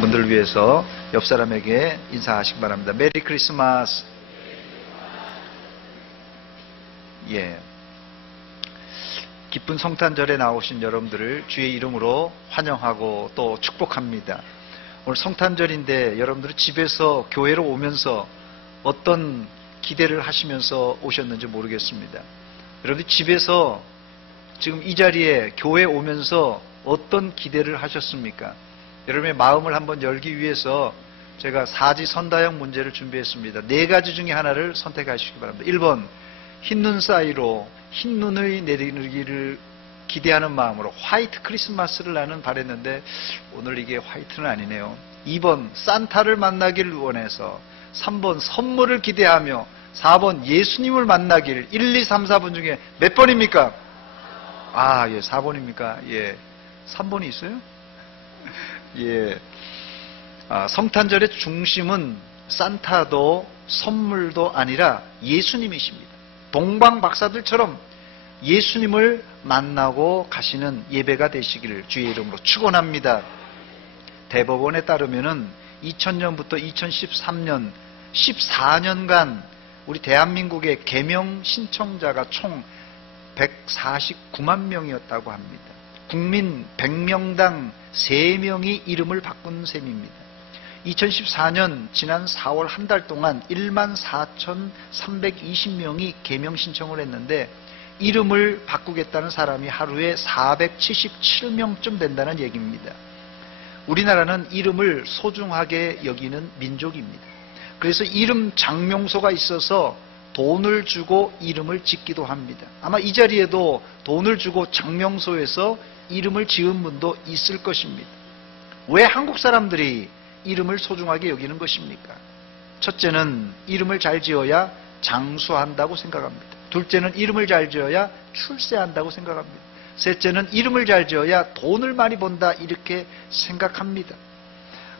분들을 위해서 옆 사람에게 인사하시기 바랍니다. 메리 크리스마스. 예. 기쁜 성탄절에 나오신 여러분들을 주의 이름으로 환영하고 또 축복합니다. 오늘 성탄절인데 여러분들이 집에서 교회로 오면서 어떤 기대를 하시면서 오셨는지 모르겠습니다. 여러분들 집에서 지금 이 자리에 교회 오면서 어떤 기대를 하셨습니까? 여러분의 마음을 한번 열기 위해서 제가 사지선다형 문제를 준비했습니다. 4가지 중에 하나를 선택하시기 바랍니다. 1번, 흰눈 사이로 흰눈의 내리기를 기대하는 마음으로 화이트 크리스마스를 나는 바랬는데 오늘 이게 화이트는 아니네요. 2번, 산타를 만나기를 원해서. 3번, 선물을 기대하며. 4번, 예수님을 만나길. 1, 2, 3, 4번 중에 몇 번입니까? 예, 4번입니까? 예. 3번이 있어요? 예. 성탄절의 중심은 산타도 선물도 아니라 예수님이십니다. 동방 박사들처럼 예수님을 만나고 가시는 예배가 되시기를 주의 이름으로 축원합니다. 대법원에 따르면은 2000년부터 2013년 14년간 우리 대한민국의 계명 신청자가 총 149만 명이었다고 합니다. 국민 100명당 3명이 이름을 바꾼 셈입니다. 2014년 지난 4월 한 달 동안 14,320명이 계명 신청을 했는데 이름을 바꾸겠다는 사람이 하루에 477명쯤 된다는 얘기입니다. 우리나라는 이름을 소중하게 여기는 민족입니다. 그래서 이름 장명소가 있어서 돈을 주고 이름을 짓기도 합니다. 아마 이 자리에도 돈을 주고 장명소에서 이름을 지은 분도 있을 것입니다. 왜 한국 사람들이 이름을 소중하게 여기는 것입니까? 첫째는 이름을 잘 지어야 장수한다고 생각합니다. 둘째는 이름을 잘 지어야 출세한다고 생각합니다. 셋째는 이름을 잘 지어야 돈을 많이 번다 이렇게 생각합니다.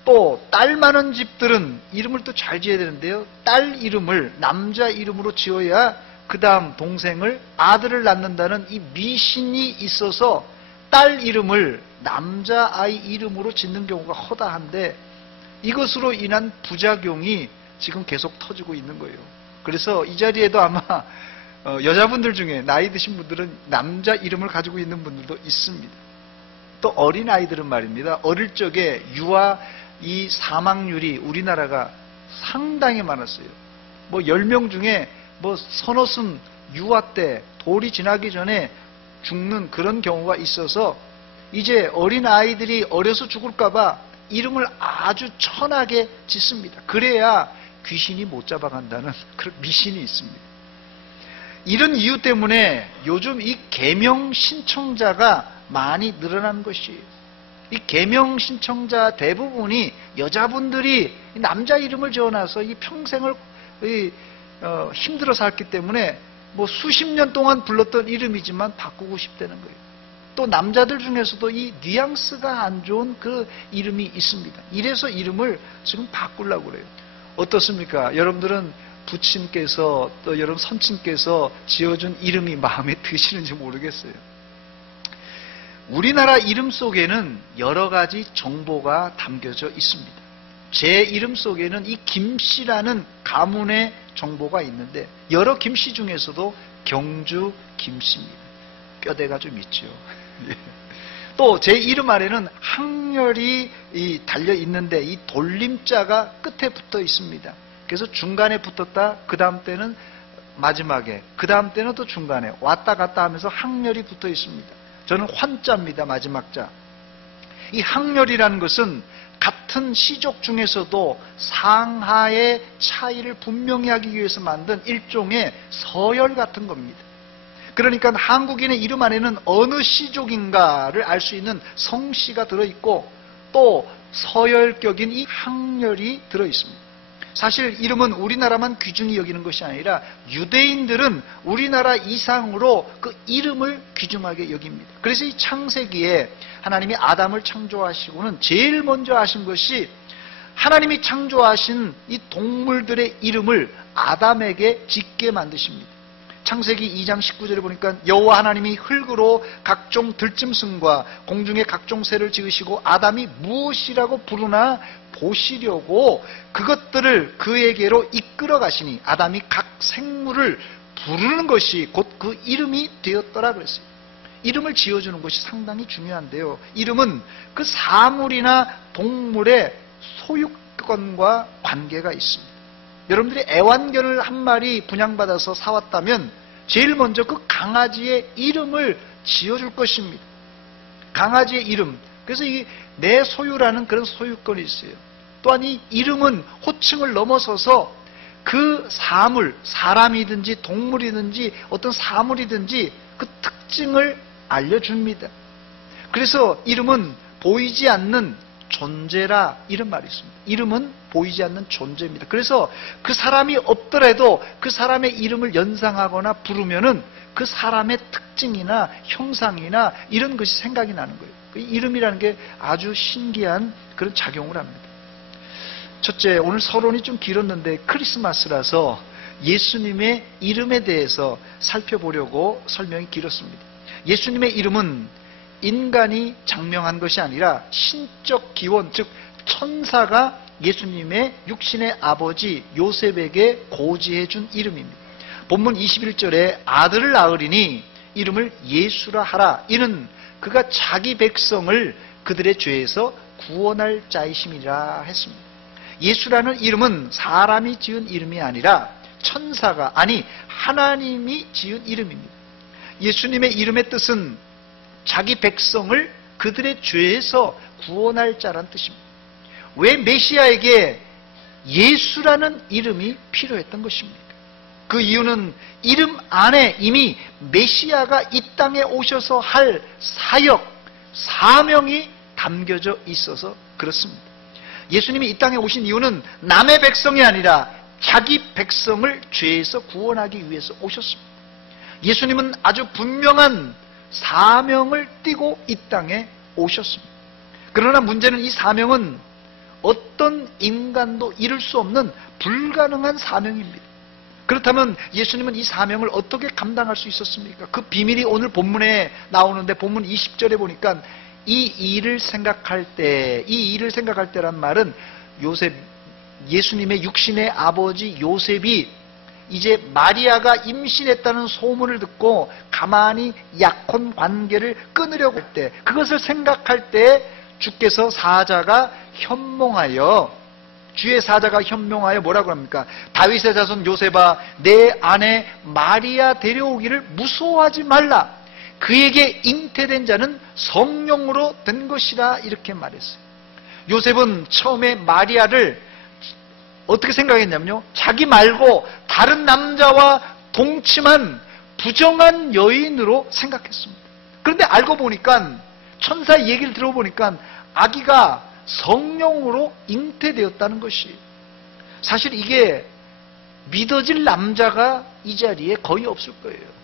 또 딸 많은 집들은 이름을 또 잘 지어야 되는데요. 딸 이름을 남자 이름으로 지어야 그 다음 동생을 아들을 낳는다는 이 미신이 있어서 딸 이름을 남자아이 이름으로 짓는 경우가 허다한데 이것으로 인한 부작용이 지금 계속 터지고 있는 거예요. 그래서 이 자리에도 아마 여자분들 중에 나이 드신 분들은 남자 이름을 가지고 있는 분들도 있습니다. 또 어린아이들은 말입니다. 어릴 적에 유아 이 사망률이 우리나라가 상당히 많았어요. 10명 중에 서너순 유아 때 돌이 지나기 전에 죽는 그런 경우가 있어서 이제 어린아이들이 어려서 죽을까봐 이름을 아주 천하게 짓습니다. 그래야 귀신이 못 잡아간다는 그런 미신이 있습니다. 이런 이유 때문에 요즘 이 계명 신청자가 많이 늘어난 것이에요. 이 계명 신청자 대부분이 여자분들이 남자 이름을 지어놔서 이 평생을 힘들어 살기 때문에 수십 년 동안 불렀던 이름이지만 바꾸고 싶다는 거예요. 또 남자들 중에서도 이 뉘앙스가 안 좋은 그 이름이 있습니다. 이래서 이름을 지금 바꾸려고 그래요. 어떻습니까? 여러분들은 부친께서 또 여러분 선친께서 지어준 이름이 마음에 드시는지 모르겠어요. 우리나라 이름 속에는 여러 가지 정보가 담겨져 있습니다. 제 이름 속에는 이 김씨라는 가문의 정보가 있는데 여러 김씨 중에서도 경주 김씨입니다. 뼈대가 좀 있죠. 또 제 이름 아래는 항렬이 달려 있는데 이 돌림자가 끝에 붙어 있습니다. 그래서 중간에 붙었다 그 다음 때는 마지막에 그 다음 때는 또 중간에 왔다 갔다 하면서 항렬이 붙어 있습니다. 저는 환자입니다. 마지막 자. 이 항렬이라는 것은 같은 시족 중에서도 상하의 차이를 분명히 하기 위해서 만든 일종의 서열 같은 겁니다. 그러니까 한국인의 이름 안에는 어느 시족인가를 알 수 있는 성씨가 들어있고 또 서열격인 이 항렬이 들어있습니다. 사실 이름은 우리나라만 귀중히 여기는 것이 아니라 유대인들은 우리나라 이상으로 그 이름을 귀중하게 여깁니다. 그래서 이 창세기에 하나님이 아담을 창조하시고는 제일 먼저 하신 것이 하나님이 창조하신 이 동물들의 이름을 아담에게 짓게 만드십니다. 창세기 2장 19절에 보니까 여호와 하나님이 흙으로 각종 들짐승과 공중의 각종 새를 지으시고 아담이 무엇이라고 부르나 보시려고 그것들을 그에게로 이끌어 가시니 아담이 각 생물을 부르는 것이 곧 그 이름이 되었더라 그랬어요. 이름을 지어주는 것이 상당히 중요한데요. 이름은 그 사물이나 동물의 소유권과 관계가 있습니다. 여러분들이 애완견을 한 마리 분양받아서 사왔다면 제일 먼저 그 강아지의 이름을 지어줄 것입니다. 강아지의 이름. 그래서 이 내 소유라는 그런 소유권이 있어요. 또한 이 이름은 호칭을 넘어서서 그 사물, 사람이든지 동물이든지 어떤 사물이든지 그 특징을 알려줍니다. 그래서 이름은 보이지 않는 존재라 이런 말이 있습니다. 이름은 보이지 않는 존재입니다. 그래서 그 사람이 없더라도 그 사람의 이름을 연상하거나 부르면은 그 사람의 특징이나 형상이나 이런 것이 생각이 나는 거예요. 그 이름이라는 게 아주 신기한 그런 작용을 합니다. 첫째, 오늘 서론이 좀 길었는데 크리스마스라서 예수님의 이름에 대해서 살펴보려고 설명이 길었습니다. 예수님의 이름은 인간이 장명한 것이 아니라 신적 기원, 즉 천사가 예수님의 육신의 아버지 요셉에게 고지해 준 이름입니다. 본문 21절에 아들을 낳으리니 이름을 예수라 하라. 이는 그가 자기 백성을 그들의 죄에서 구원할 자이심이라 했습니다. 예수라는 이름은 사람이 지은 이름이 아니라 천사가, 아니 하나님이 지은 이름입니다. 예수님의 이름의 뜻은 자기 백성을 그들의 죄에서 구원할 자란 뜻입니다. 왜 메시아에게 예수라는 이름이 필요했던 것입니까? 그 이유는 이름 안에 이미 메시아가 이 땅에 오셔서 할 사역, 사명이 담겨져 있어서 그렇습니다. 예수님이 이 땅에 오신 이유는 남의 백성이 아니라 자기 백성을 죄에서 구원하기 위해서 오셨습니다. 예수님은 아주 분명한 사명을 띠고 이 땅에 오셨습니다. 그러나 문제는 이 사명은 어떤 인간도 이룰 수 없는 불가능한 사명입니다. 그렇다면 예수님은 이 사명을 어떻게 감당할 수 있었습니까? 그 비밀이 오늘 본문에 나오는데 본문 20절에 보니까 이 일을 생각할 때란 말은 예수님의 육신의 아버지 요셉이 이제 마리아가 임신했다는 소문을 듣고 가만히 약혼 관계를 끊으려고 할 때, 그것을 생각할 때 주의 사자가 현몽하여 뭐라고 합니까? 다윗의 자손 요셉아, 내 아내 마리아 데려오기를 무서워하지 말라. 그에게 잉태된 자는 성령으로 된 것이라 이렇게 말했어요. 요셉은 처음에 마리아를 어떻게 생각했냐면요, 자기 말고 다른 남자와 동침한 부정한 여인으로 생각했습니다. 그런데 알고 보니까, 천사의 얘기를 들어보니까 아기가 성령으로 잉태되었다는 것이, 사실 이게 믿어질 남자가 이 자리에 거의 없을 거예요.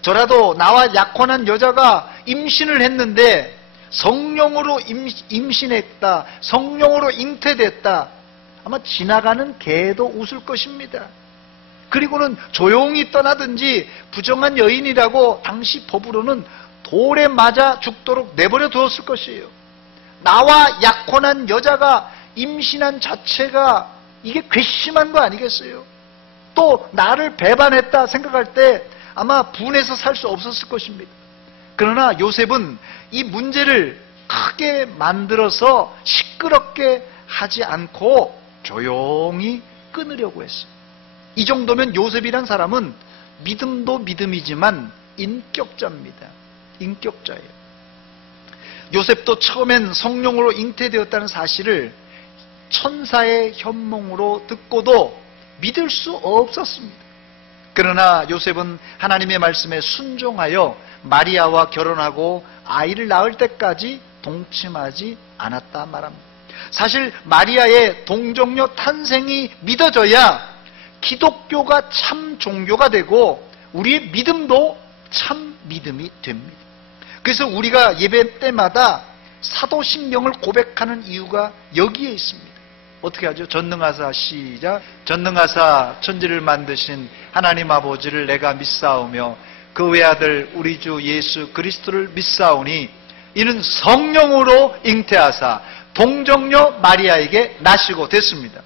저라도 나와 약혼한 여자가 임신을 했는데 성령으로 임신했다, 성령으로 잉태됐다, 아마 지나가는 개도 웃을 것입니다. 그리고는 조용히 떠나든지 부정한 여인이라고 당시 법으로는 돌에 맞아 죽도록 내버려 두었을 것이에요. 나와 약혼한 여자가 임신한 자체가 이게 괘씸한 거 아니겠어요? 또 나를 배반했다 생각할 때 아마 분해서 살 수 없었을 것입니다. 그러나 요셉은 이 문제를 크게 만들어서 시끄럽게 하지 않고 조용히 끊으려고 했어요. 이 정도면 요셉이란 사람은 믿음도 믿음이지만 인격자입니다. 인격자예요. 요셉도 처음엔 성령으로 잉태되었다는 사실을 천사의 현몽으로 듣고도 믿을 수 없었습니다. 그러나 요셉은 하나님의 말씀에 순종하여 마리아와 결혼하고 아이를 낳을 때까지 동침하지 않았다 말합니다. 사실 마리아의 동정녀 탄생이 믿어져야 기독교가 참 종교가 되고 우리의 믿음도 참 믿음이 됩니다. 그래서 우리가 예배 때마다 사도신명을 고백하는 이유가 여기에 있습니다. 어떻게 하죠? 전능하사 시작. 전능하사 천지를 만드신 하나님 아버지를 내가 믿사오며 그 외아들 우리 주 예수 그리스도를 믿사오니 이는 성령으로 잉태하사 동정녀 마리아에게 나시고 됐습니다.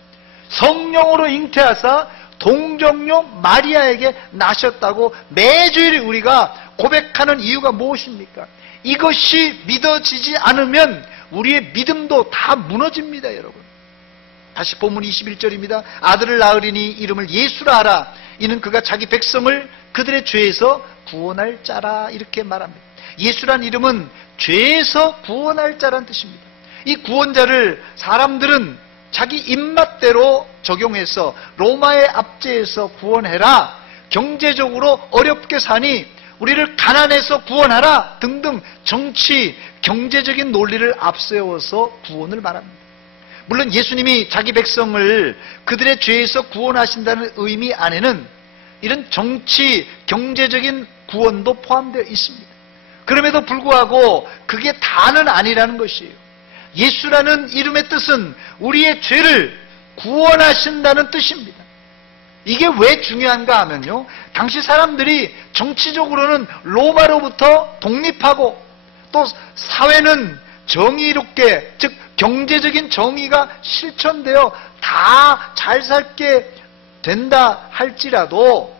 성령으로 잉태하사 동정녀 마리아에게 나셨다고 매주일 우리가 고백하는 이유가 무엇입니까? 이것이 믿어지지 않으면 우리의 믿음도 다 무너집니다, 여러분. 다시 본문 21절입니다. 아들을 낳으리니 이름을 예수라 하라. 이는 그가 자기 백성을 그들의 죄에서 구원할 자라. 이렇게 말합니다. 예수란 이름은 죄에서 구원할 자란 뜻입니다. 이 구원자를 사람들은 자기 입맛대로 적용해서 로마의 압제에서 구원해라, 경제적으로 어렵게 사니 우리를 가난해서 구원하라 등등 정치, 경제적인 논리를 앞세워서 구원을 말합니다. 물론 예수님이 자기 백성을 그들의 죄에서 구원하신다는 의미 안에는 이런 정치, 경제적인 구원도 포함되어 있습니다. 그럼에도 불구하고 그게 다는 아니라는 것이에요. 예수라는 이름의 뜻은 우리의 죄를 구원하신다는 뜻입니다. 이게 왜 중요한가 하면요, 당시 사람들이 정치적으로는 로마로부터 독립하고 또 사회는 정의롭게, 즉 경제적인 정의가 실천되어 다 잘 살게 된다 할지라도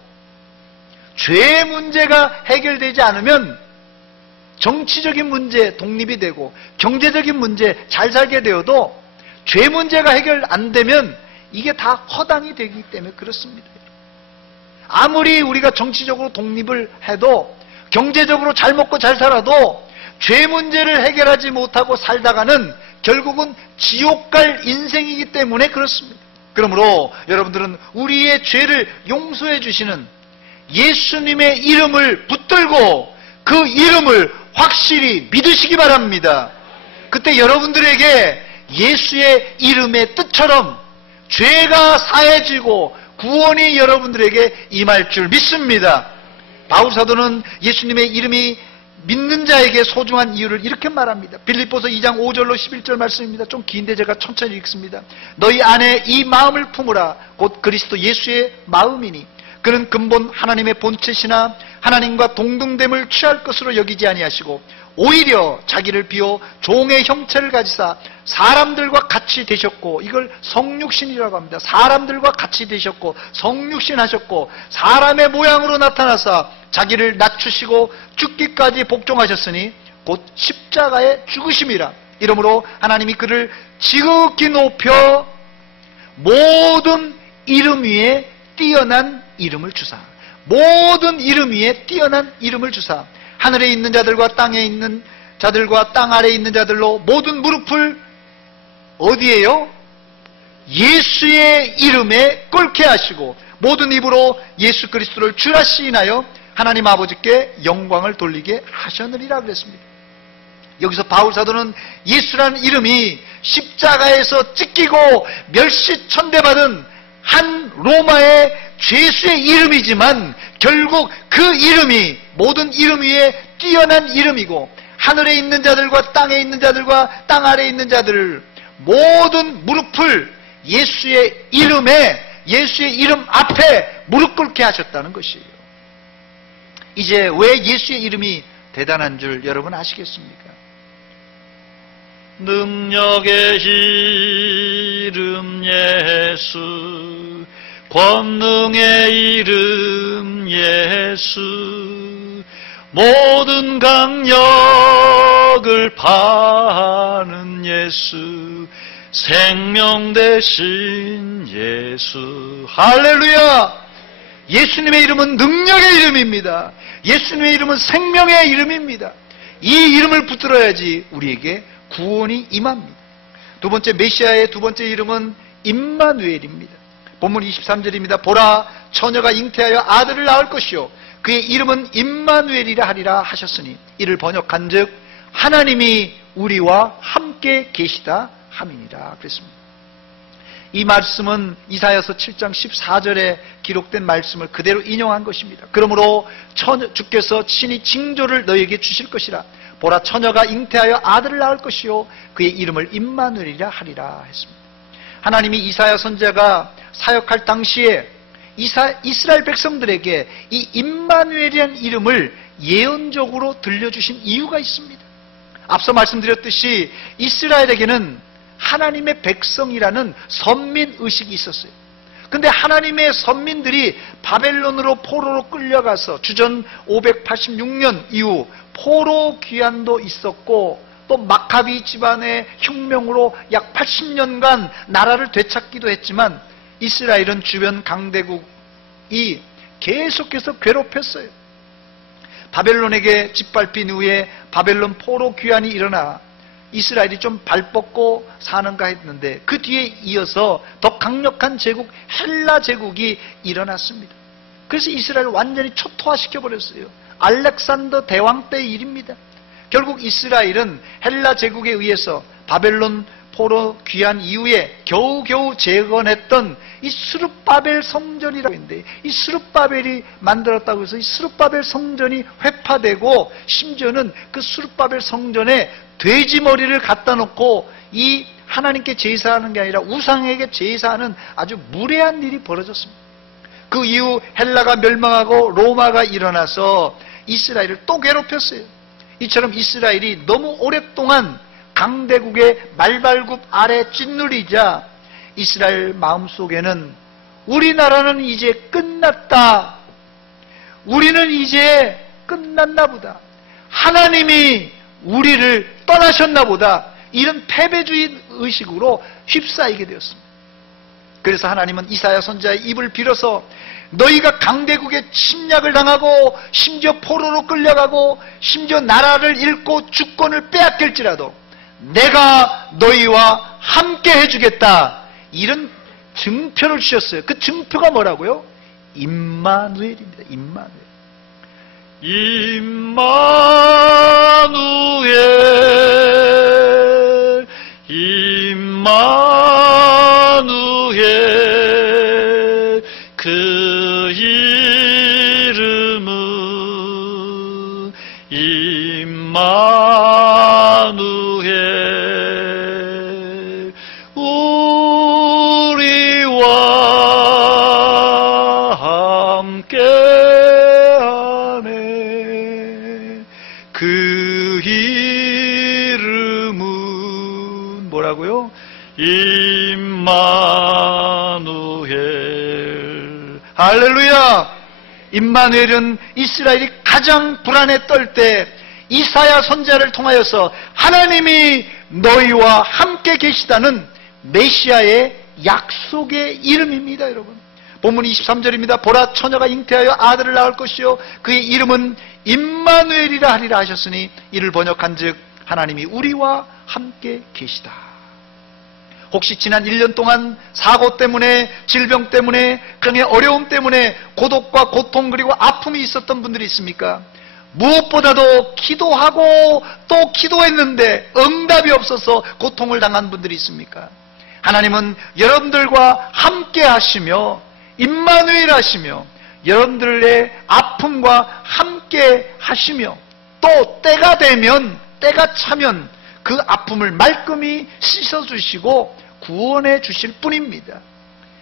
죄 문제가 해결되지 않으면 정치적인 문제 독립이 되고 경제적인 문제 잘 살게 되어도 죄 문제가 해결 안 되면 이게 다 허당이 되기 때문에 그렇습니다. 아무리 우리가 정치적으로 독립을 해도 경제적으로 잘 먹고 잘 살아도 죄 문제를 해결하지 못하고 살다가는 결국은 지옥 갈 인생이기 때문에 그렇습니다. 그러므로 여러분들은 우리의 죄를 용서해 주시는 예수님의 이름을 붙들고 그 이름을 확실히 믿으시기 바랍니다. 그때 여러분들에게 예수의 이름의 뜻처럼 죄가 사해지고 구원이 여러분들에게 임할 줄 믿습니다. 바울 사도는 예수님의 이름이 믿는 자에게 소중한 이유를 이렇게 말합니다. 빌립보서 2장 5절로 11절 말씀입니다. 좀 긴데 제가 천천히 읽습니다. 너희 안에 이 마음을 품으라. 곧 그리스도 예수의 마음이니 그는 근본 하나님의 본체시나 하나님과 동등됨을 취할 것으로 여기지 아니하시고 오히려 자기를 비워 종의 형체를 가지사 사람들과 같이 되셨고, 이걸 성육신이라고 합니다. 사람들과 같이 되셨고 성육신 하셨고 사람의 모양으로 나타나사 자기를 낮추시고 죽기까지 복종하셨으니 곧 십자가에 죽으심이라. 이러므로 하나님이 그를 지극히 높여 모든 이름 위에 뛰어난 이름을 주사, 모든 이름 위에 뛰어난 이름을 주사 하늘에 있는 자들과 땅에 있는 자들과 땅 아래에 있는 자들로 모든 무릎을 어디에요? 예수의 이름에 꿇게 하시고 모든 입으로 예수 그리스도를 주라 시인하여 하나님 아버지께 영광을 돌리게 하셨느니라 그랬습니다. 여기서 바울 사도는 예수라는 이름이 십자가에서 찢기고 멸시천대받은 한 로마의 죄수의 이름이지만 결국 그 이름이 모든 이름 위에 뛰어난 이름이고 하늘에 있는 자들과 땅에 있는 자들과 땅 아래에 있는 자들 모든 무릎을 예수의 이름에, 예수의 이름 앞에 무릎 꿇게 하셨다는 것이에요. 이제 왜 예수의 이름이 대단한 줄 여러분 아시겠습니까? 능력의 이름 예수, 권능의 이름 예수, 모든 강력을 파는 예수, 생명 되신 예수. 할렐루야! 예수님의 이름은 능력의 이름입니다. 예수님의 이름은 생명의 이름입니다. 이 이름을 붙들어야지 우리에게 구원이 임합니다. 두 번째, 메시아의 두 번째 이름은 임마누엘입니다. 본문 23절입니다. 보라, 처녀가 잉태하여 아들을 낳을 것이요 그의 이름은 임마누엘이라 하리라 하셨으니 이를 번역한즉 하나님이 우리와 함께 계시다 함이니라 그랬습니다. 이 말씀은 이사야서 7장 14절에 기록된 말씀을 그대로 인용한 것입니다. 그러므로 주께서 친히 징조를 너에게 주실 것이라. 보라, 처녀가 잉태하여 아들을 낳을 것이요 그의 이름을 임마누엘이라 하리라 했습니다. 하나님이 이사야 선지자가 사역할 당시에 이스라엘 백성들에게 이 임마누엘이라는 이름을 예언적으로 들려주신 이유가 있습니다. 앞서 말씀드렸듯이 이스라엘에게는 하나님의 백성이라는 선민의식이 있었어요. 근데 하나님의 선민들이 바벨론으로 포로로 끌려가서 주전 586년 이후 포로 귀환도 있었고, 또 마카비 집안의 혁명으로 약 80년간 나라를 되찾기도 했지만 이스라엘은 주변 강대국이 계속해서 괴롭혔어요. 바벨론에게 짓밟힌 후에 바벨론 포로 귀환이 일어나 이스라엘이 좀 발뻗고 사는가 했는데, 그 뒤에 이어서 더 강력한 제국 헬라 제국이 일어났습니다. 그래서 이스라엘을 완전히 초토화시켜버렸어요. 알렉산더 대왕 때의 일입니다. 결국 이스라엘은 헬라 제국에 의해서 바벨론 포로 귀환 이후에 겨우겨우 재건했던 이 스룹바벨 성전이라고 했는데, 이 스룹바벨이 만들었다고 해서 이 스룹바벨 성전이 회파되고, 심지어는 그 스룹바벨 성전에 돼지 머리를 갖다 놓고 이 하나님께 제사하는 게 아니라 우상에게 제사하는 아주 무례한 일이 벌어졌습니다. 그 이후 헬라가 멸망하고 로마가 일어나서 이스라엘을 또 괴롭혔어요. 이처럼 이스라엘이 너무 오랫동안 강대국의 말발굽 아래 찐누리자 이스라엘 마음속에는 우리나라는 이제 끝났다. 우리는 이제 끝났나 보다. 하나님이 우리를 떠나셨나 보다. 이런 패배주의 의식으로 휩싸이게 되었습니다. 그래서 하나님은 이사야 선지자의 입을 빌어서 너희가 강대국의 침략을 당하고 심지어 포로로 끌려가고 심지어 나라를 잃고 주권을 빼앗길지라도 내가 너희와 함께 해주겠다. 이런 증표를 주셨어요. 그 증표가 뭐라고요? 임마누엘입니다. 임마누엘. 임마누엘, 임마누엘, 그 이름은 임마누엘, 우리와 함께하네. 그 이름은 뭐라고요? 임마누엘. 할렐루야. 임마누엘은 이스라엘이 가장 불안에 떨 때 이사야 선지자를 통하여서 하나님이 너희와 함께 계시다는 메시아의 약속의 이름입니다. 여러분, 본문 23절입니다. 보라, 처녀가 잉태하여 아들을 낳을 것이요 그의 이름은 임마누엘이라 하리라 하셨으니 이를 번역한즉 하나님이 우리와 함께 계시다. 혹시 지난 1년 동안 사고 때문에, 질병 때문에, 그의 어려움 때문에 고독과 고통 그리고 아픔이 있었던 분들이 있습니까? 무엇보다도 기도하고 또 기도했는데 응답이 없어서 고통을 당한 분들이 있습니까? 하나님은 여러분들과 함께 하시며 임마누엘 하시며 여러분들의 아픔과 함께 하시며 또 때가 되면, 때가 차면 그 아픔을 말끔히 씻어주시고 구원해 주실 뿐입니다.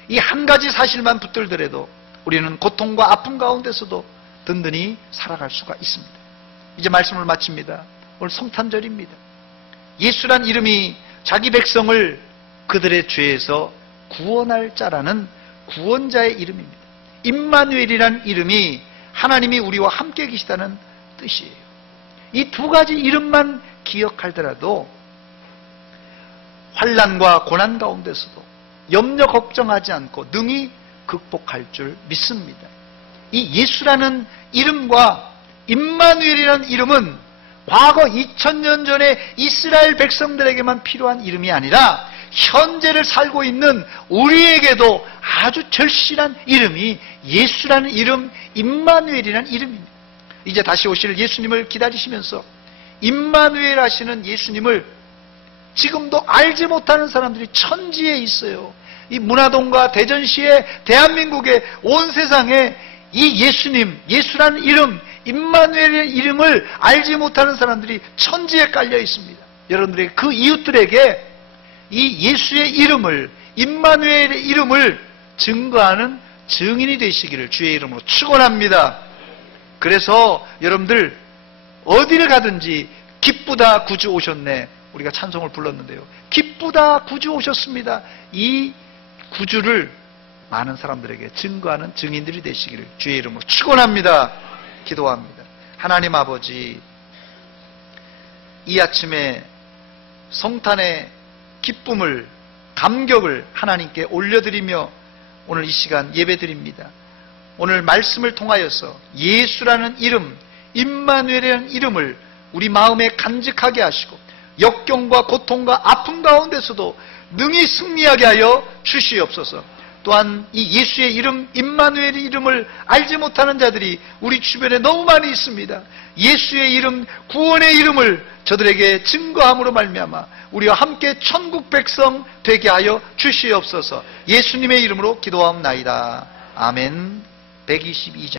이 한 가지 사실만 붙들더라도 우리는 고통과 아픔 가운데서도 든든히 살아갈 수가 있습니다. 이제 말씀을 마칩니다. 오늘 성탄절입니다. 예수란 이름이 자기 백성을 그들의 죄에서 구원할 자라는 구원자의 이름입니다. 임마누엘이라는 이름이 하나님이 우리와 함께 계시다는 뜻이에요. 이 두 가지 이름만 기억하더라도 환난과 고난 가운데서도 염려 걱정하지 않고 능히 극복할 줄 믿습니다. 이 예수라는 이름과 임마누엘이라는 이름은 과거 2000년 전에 이스라엘 백성들에게만 필요한 이름이 아니라 현재를 살고 있는 우리에게도 아주 절실한 이름이 예수라는 이름, 임마누엘이라는 이름입니다. 이제 다시 오실 예수님을 기다리시면서 임마누엘 하시는 예수님을 지금도 알지 못하는 사람들이 천지에 있어요. 이 문화동과 대전시에, 대한민국의 온 세상에 이 예수님, 예수라는 이름, 임마누엘의 이름을 알지 못하는 사람들이 천지에 깔려 있습니다. 여러분들의 그 이웃들에게 이 예수의 이름을, 임마누엘의 이름을 증거하는 증인이 되시기를 주의 이름으로 축원합니다. 그래서 여러분들 어디를 가든지 기쁘다 구주 오셨네, 우리가 찬송을 불렀는데요. 기쁘다 구주 오셨습니다. 이 구주를 많은 사람들에게 증거하는 증인들이 되시기를 주의 이름으로 축원합니다. 기도합니다. 하나님 아버지, 이 아침에 성탄의 기쁨을, 감격을 하나님께 올려드리며 오늘 이 시간 예배드립니다. 오늘 말씀을 통하여서 예수라는 이름, 임마누엘이라는 이름을 우리 마음에 간직하게 하시고 역경과 고통과 아픔 가운데서도 능히 승리하게 하여 주시옵소서. 또한 이 예수의 이름, 임마누엘의 이름을 알지 못하는 자들이 우리 주변에 너무 많이 있습니다. 예수의 이름, 구원의 이름을 저들에게 증거함으로 말미암아 우리와 함께 천국 백성 되게 하여 주시옵소서. 예수님의 이름으로 기도하옵나이다. 아멘. 122장